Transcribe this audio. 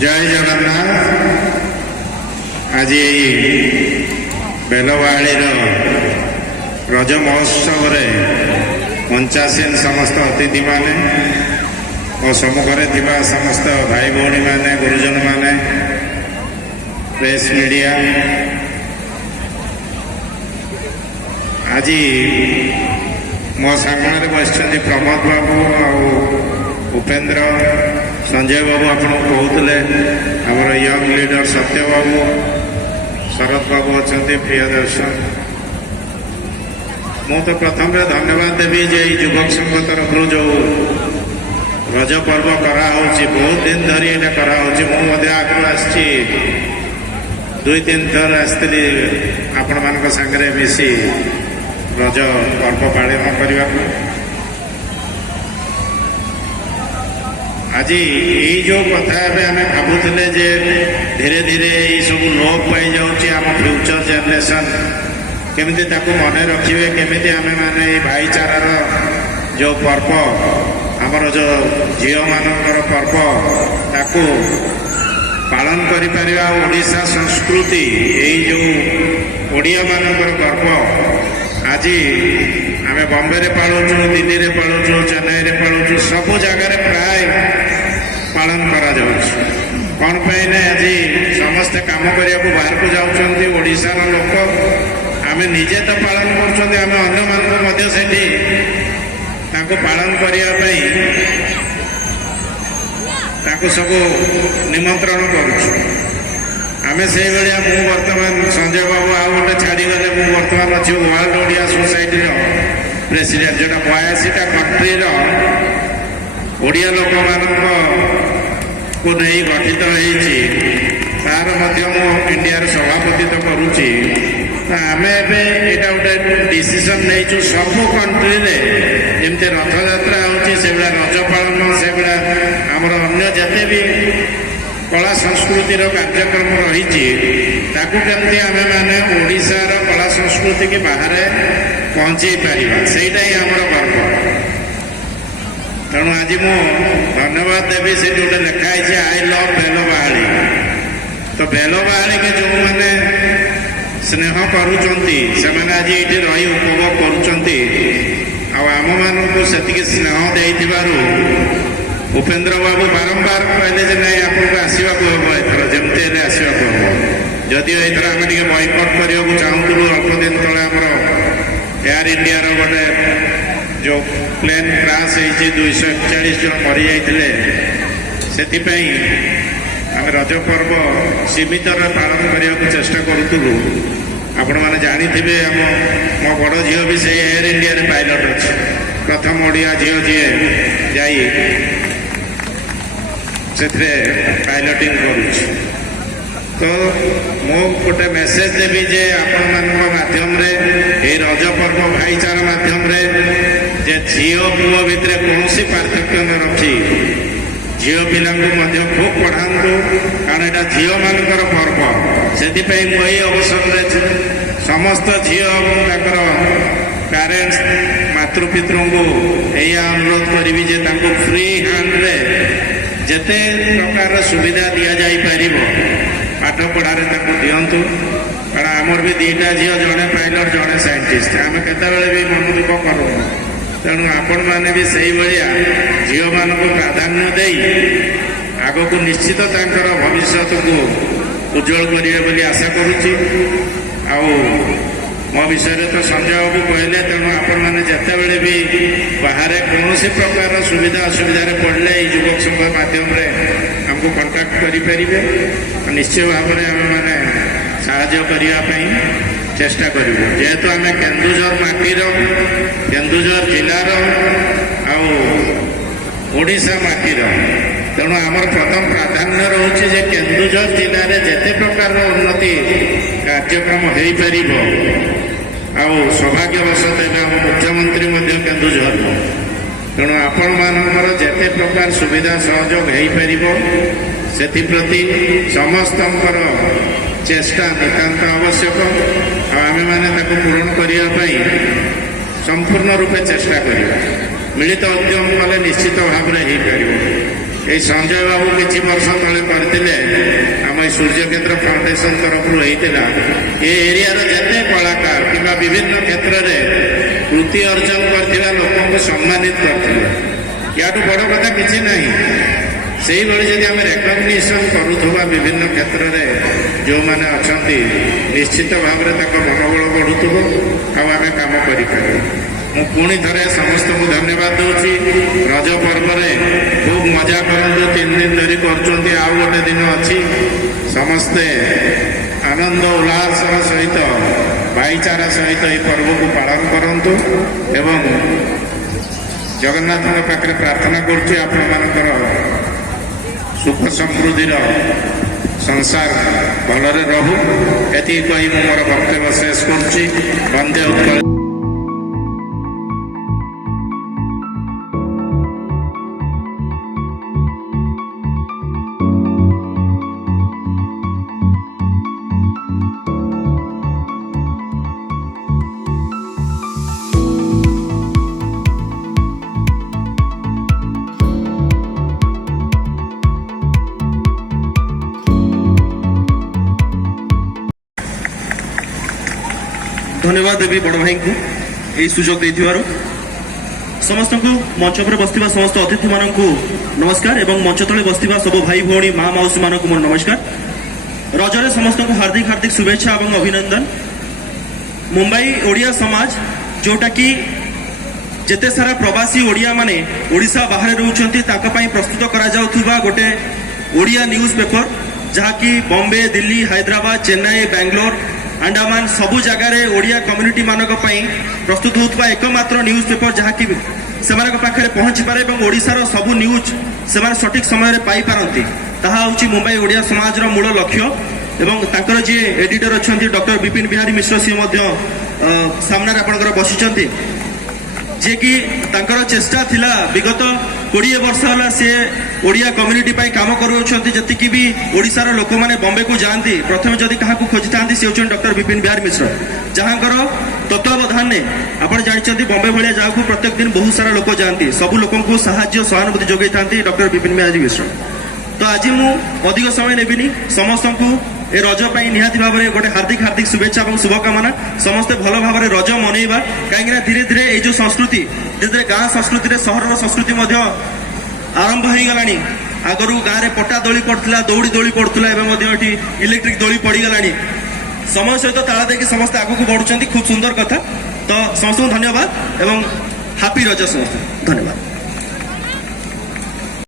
जय जगन्नाथ। आज बेलवाड़ी रज महोत्सव पंचासीन समस्त अतिथि माने और सम्मुखें थिबा समस्त भाई भौणी माने गुरुजन माने प्रेस मीडिया आज मो सामने बस प्रमोद बाबू उपेन्द्र संजय बाबू आपको कहते आमर यंग लीडर सत्य बाबू शरद बाबू अच्छा प्रियदर्शन। मु तो प्रथम धन्यवाद देवी जे युवक संघ तरफ जो रज पर्व कराऊँच बहुत दिन धरी ये कराऊँच मुझे आगु आसी दुई तीन थर आसती आपण मान सागरे मिसी रज पर्व पालन करने। आज ये जो कथा आम भावुले जे धीरे धीरे ये सब लोप पाई जाऊँगी आम फ्यूचर जेनरेशन केमिति ताकू मन रखिए केमिति आमे माने भाईचारार जो पर्व आमर जो झील मानकर पर्व ताकू पालन करि परिबा। ओडिशा संस्कृति यही जो ओडिया मानकर पर्व आज आम बॉम्बे रे पालुचु दिल्ली रे पालुचु चेन्नई रे पालुचु सबु जगह प्राय पालन करा जाउछु। कौन पाई ना आज समस्ते काम करिया को बाहर को जाउछन्ती ओडिशा रो लोक आमे निजे तो पालन कर अन्य मानक पालन करने सब निमंत्रण करें से भाया मु बर्तमान संजय बाबू आउ गोटे छाड़गले मु बर्तमान अच्छी वर्ल्ड ओडिया सोसाइटी प्रेसिडेंट जोटा 82टा कंट्री ओडिया लोक मान को नहीं गठित होती तार इंडिया सभापति तो करुच्ची। आम एटा गोटे डिसीजन नहीं सबू कंट्री जमी रथ यात्रा होती रज पालन से आमर अन्य जिते भी कला संस्कृतिर कार्यक्रम रही केमती आम मैंने ओडिशार कला संस्कृति की बाहर पहुँचे पारिबा सेटा ही आमर गर्व। तेणु आज मु धन्यवाद देवी से जो लिखाई आई लव बेलवाड़ी तो बेलवाड़ी के जो मैंने स्नेह करुचंती से आज ये रही उपभोग करुचंती आम मानू से स्नेह दे उपेन्द्र बाबू बारंबार कहले जे नहीं आपको आसवाक हम एथर जमती आसवाक हम जदिव एथर आम टे बयकट करने चाहूँ अल्प दिन तले आमर एयर इंडिया गोटे जो प्लेन क्रैश होती 241 जन मरी जाते से आम रज पर्व सीमित पालन करने को चेष्टा करूँ। आपण मैंने जानी आम मो बड़ झील भी से एयर इंडिया रे पायलट अच्छे प्रथम ओडिया झील जी जाई से पायलटिंग करुच्च। तो मो गोटे मेसेज देवी जे आपण माध्यम रज पर्व भाईचारा माध्यम जे झील पुओ भितर कौन पार्थक्य न रखी झील पिला खूब पढ़ातु कारण यहाँ झील मानकर पर्व से मुझे अवसर समस्त झील पेरेंट्स मातृपितृ को यही अनुरोध करी जे फ्री हैंड रे जेते प्रकार सुविधा दि जापर पाठ पढ़ारे दिंतु कारण आमर भी 2टा झील जड़े पायलट जड़े साइंटिस्ट आम केत भी मन दुख करूँ। तेणु आपण मैंने भी से भाया झील मान को प्राधान्य दे आग को निश्चित भविष्य को उज्जवल करेंगे बोली आशा करुच्ची। मो विषय तो संजय बाबू कहले तेणु आपण मैंने जिते बड़े भी बाहर कौन प्रकार सुविधा असुविधा पड़े युवक संघ माध्यम हमको कंटाक्ट करें निश्चय भाव में आम मैंने साहाय्य करने चेष्टा करूँ। जेहेतु आम केन्दुझर माटीर केन्दुझर जिलार ओडिशा माटीर तेणु आमर प्रथम प्राधान्य रोचे जे केन्दुझर जिले में जिते प्रकार उन्नति कार्यक्रम हो पार सौभाग्यवशत आम मुख्यमंत्री केन्दुझर तेणु आपण मानकर जिते प्रकार सुविधा सहयोग हो पार से समस्त चेष्टा नितांत आवश्यक आम मैंने पूरण करने संपूर्ण रूपे चेष्टा करिबा मिलित उद्यम कले निश्चित भाव में हो पार। ये संजय बाबू किसी वर्ष तले करते आम सूर्य केन्द्र फाउंडेशन तरफ होता ये एरिया जिते कलाकार कि विभिन्न क्षेत्र में कृति अर्जन कर लोक सम्मानित करते या बड़ कथा किसी ना से जदि आम रेकग्निशन करुवा विभिन्न क्षेत्र में जो मैंने अच्छा निश्चित भाव में मनोबल बढ़ुव आम कम कर पुणी थे समस्त को धन्यवाद दूसरी रज पर्व खूब मजा करूँ 3 दिन धरी कर गोटे दिन अच्छी समस्ते आनंद उल्लास सहित भाईचारा सहित ये पर्व को पालन करूँ एवं जगन्नाथ पाखे प्रार्थना करुच्ची आपण सुख समृद्धि संसार भलरे रहू एति कही मोर वक्तव्य शेष करुच्ची। वंदे उत्कल। धन्यवाद देवी बड़ भाई को यही सुजोग देथिबारु। समस्त को मंच पर बसथिबा समस्त अतिथि मान को नमस्कार एवं मंच तले बसथिबा सब भाई भौणी माँ मौसी मान को मोर नमस्कार। रजरे समस्त को हार्दिक हार्दिक शुभेच्छा एवं अभिनंदन। मुंबई ओडिया समाज जोटा कि जेते सारा प्रवासी ओडिया माने ओडिशा बाहर रहउछंती ताका पई प्रस्तुत करा जाउथुबा गोटे ओडिया न्यूज पेपर जहाँकि बॉम्बे दिल्ली हैदराबाद चेन्नई बेंगलोर अंडमान सबु जगार ओडिया कम्युनिटी मानक पई प्रस्तुत होता एकमात्र न्यूज पेपर जहाँकि से पाखे पहुंची पारे और ओडिशार सबु न्यूज से सठिक समय पाई पारती ताहा होची मुंबई ओडिया समाज मूल लक्ष्य एवं ताकर जी एडिटर अच्छा डॉक्टर विपिन बिहारी मिश्र सी सामने आपंकर बसी जे कि तांकर चेष्टा थिला विगत 20 वर्ष है सी ओडिया कम्युनिटी पाई काम करुँच भी ओडिशार लोक मैंने बॉम्बे को जाती प्रथम जदि क्या खोजी था सी हूँ डॉक्टर विपिन बिहारी मिश्र जहाँकर तत्वावधान ने आप जानते बॉम्बे भाया जहाँ को प्रत्येक दिन बहुत सारा लोक जाती सबू लोक साहाय्य सहानुभूति जोगे था डॉक्टर विपिन बिहारी मिश्र। तो आज मुझे अधिक समय नेबिनी समस्त को ए रज निहाती भाव में गोटे हार्दिक हार्दिक शुभेच्छा और शुभकामना समस्ते भल भाव में रज मनइबा कहीं धीरे धीरे ये जो संस्कृति धीरे धीरे गाँ संस्कृति सहर संस्कृति आरंभ हो गलानी आगरू गाँव में पटा दोली पड़ता दौड़ी दोली पड़ूला इलेक्ट्रिक दोली पड़गला समय सहित ताला देखिए समस्त आग को बढ़ुं खूब सुंदर कथा। तो समस्त धन्यवाद एवं हापी रज समस्त धन्यवाद।